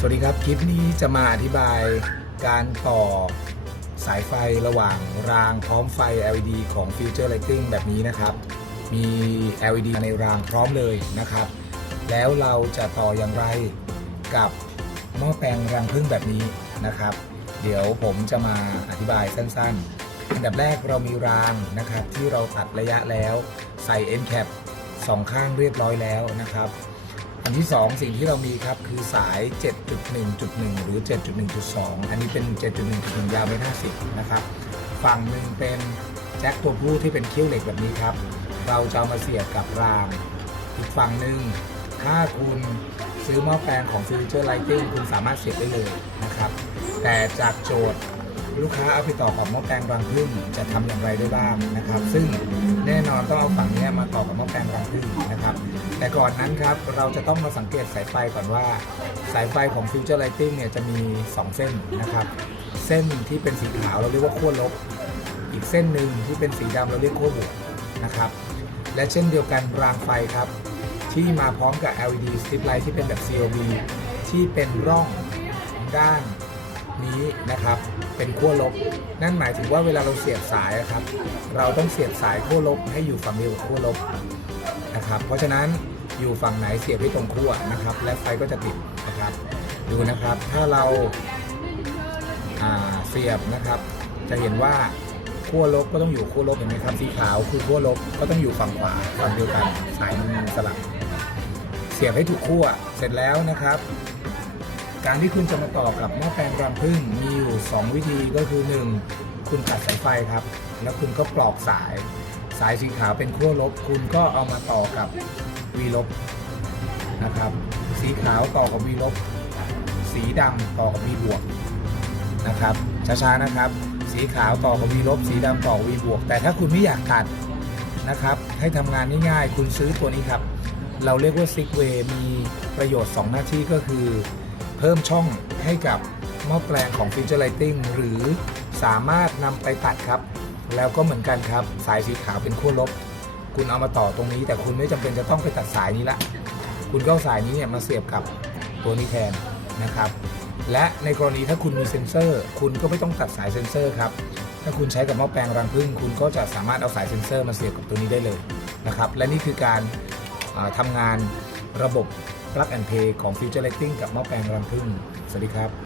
สวัสดีครับ คลิปนี้จะมาอธิบายการต่อสายไฟระหว่างรางพร้อมไฟ LED ของ Future Lighting แบบนี้นะครับ มี LED ในรางพร้อมเลยนะครับ แล้วเราจะต่ออย่างไรกับหม้อแปลงรังพึ่งแบบนี้นะครับ เดี๋ยวผมจะมาอธิบายสั้นๆ อันดับแรกเรามีรางนะครับ ที่เราตัดระยะแล้วใส่ end cap สองข้างเรียบร้อยแล้วนะครับ อันที่ 2 สิ่งที่เรามีครับ คือสาย 7.1.1 หรือ 7.1.2 อันนี้เป็น 7.1.1 ยาวเมตร50 นะครับ ฝั่งหนึ่งเป็นแจ็คตัวผู้ที่เป็นเขี้ยวเหล็กแบบนี้ครับ เราจะามาเสียบกับราง อีกฝั่งหนึ่งถ้าคุณซื้อหม้อแปลงของ Future Lighting คุณสามารถเสียบได้เลยนะครับ แต่จากโจทย์ ลูกค้าเอาไปต่อกับหม้อแปลงรังพึ่งจะทำอย่างไรได้บ้างนะครับ ซึ่งแน่นอนต้องเอาฝั่งนี้มาต่อกับหม้อแปลงรังพึ่งนะครับ แต่ก่อนนั้นครับเราจะต้องมาสังเกตสายไฟก่อนว่า สายไฟของ Future Lighting เนี่ยจะมี 2 เส้นนะครับ เส้นที่เป็นสีขาวเราเรียกว่าขั้วลบ อีกเส้นหนึ่งที่เป็นสีดำเราเรียกขั้วบวกนะครับ และเช่นเดียวกันรางไฟครับ ที่มาพร้อมกับ LED strip light ที่เป็นแบบ COB ที่เป็นร่องด้าน นี้นะครับ เป็นขั้วลบ นั่นหมายถึงว่าเวลาเราเสียบสายครับ เราต้องเสียบสายขั้วลบให้อยู่ฝั่งเดียวกับขั้วลบนะครับ เพราะฉะนั้นอยู่ฝั่งไหนเสียบให้ตรงขั้วนะครับ และไฟก็จะติดนะครับ ดูนะครับ ถ้าเราอ่าเสียบนะครับ จะเห็นว่าขั้วลบก็ต้องอยู่ขั้วลบเห็นไหมครับสีขาวคือขั้วลบก็ต้องอยู่ฝั่งขวาฝั่งเดียวกันสายมันสลับ เสียบให้ถูกขั้วเสร็จแล้วนะครับ การที่คุณจะมาต่อกับหม้อแปลงรังพึ่งมีอยู่ 2 วิธีก็คือ 1 คุณตัดสายไฟครับ แล้วคุณก็ปลอกสาย สายสีขาวเป็นขั้วลบ คุณก็เอามาต่อกับ V ลบนะครับ สีขาวต่อกับ V ลบ สีดำต่อกับ V บวกนะครับช้าๆนะครับ สีขาวต่อกับ V ลบ สีดำต่อ V บวก แต่ถ้าคุณไม่อยากตัดนะครับ ให้ทำงานง่ายๆ คุณซื้อตัวนี้ครับ เราเรียกว่า Six Way มีประโยชน์ 2 หน้าที่ก็คือ เพิ่มช่องให้กับหม้อแปลงของ Future Lighting หรือสามารถนำไปตัดครับ แล้วก็เหมือนกันครับ สายสีขาวเป็นขั้วลบ คุณเอามาต่อตรงนี้ แต่คุณไม่จำเป็นจะต้องไปตัดสายนี้ละ คุณก็เอาสายนี้เนี่ยมาเสียบกับตัวนี้แทนนะครับ และในกรณีถ้าคุณมีเซ็นเซอร์ คุณก็ไม่ต้องตัดสายเซ็นเซอร์ครับถ้าคุณใช้กับหม้อแปลงรังพึ่งคุณก็จะสามารถเอาสายเซ็นเซอร์มาเสียบกับตัวนี้ได้เลยนะครับ และนี่คือการทำงานระบบ ปลั๊กแอนเพย์ของ Future Lighting กับหม้อแปลงรังพึ่ง สวัสดีครับ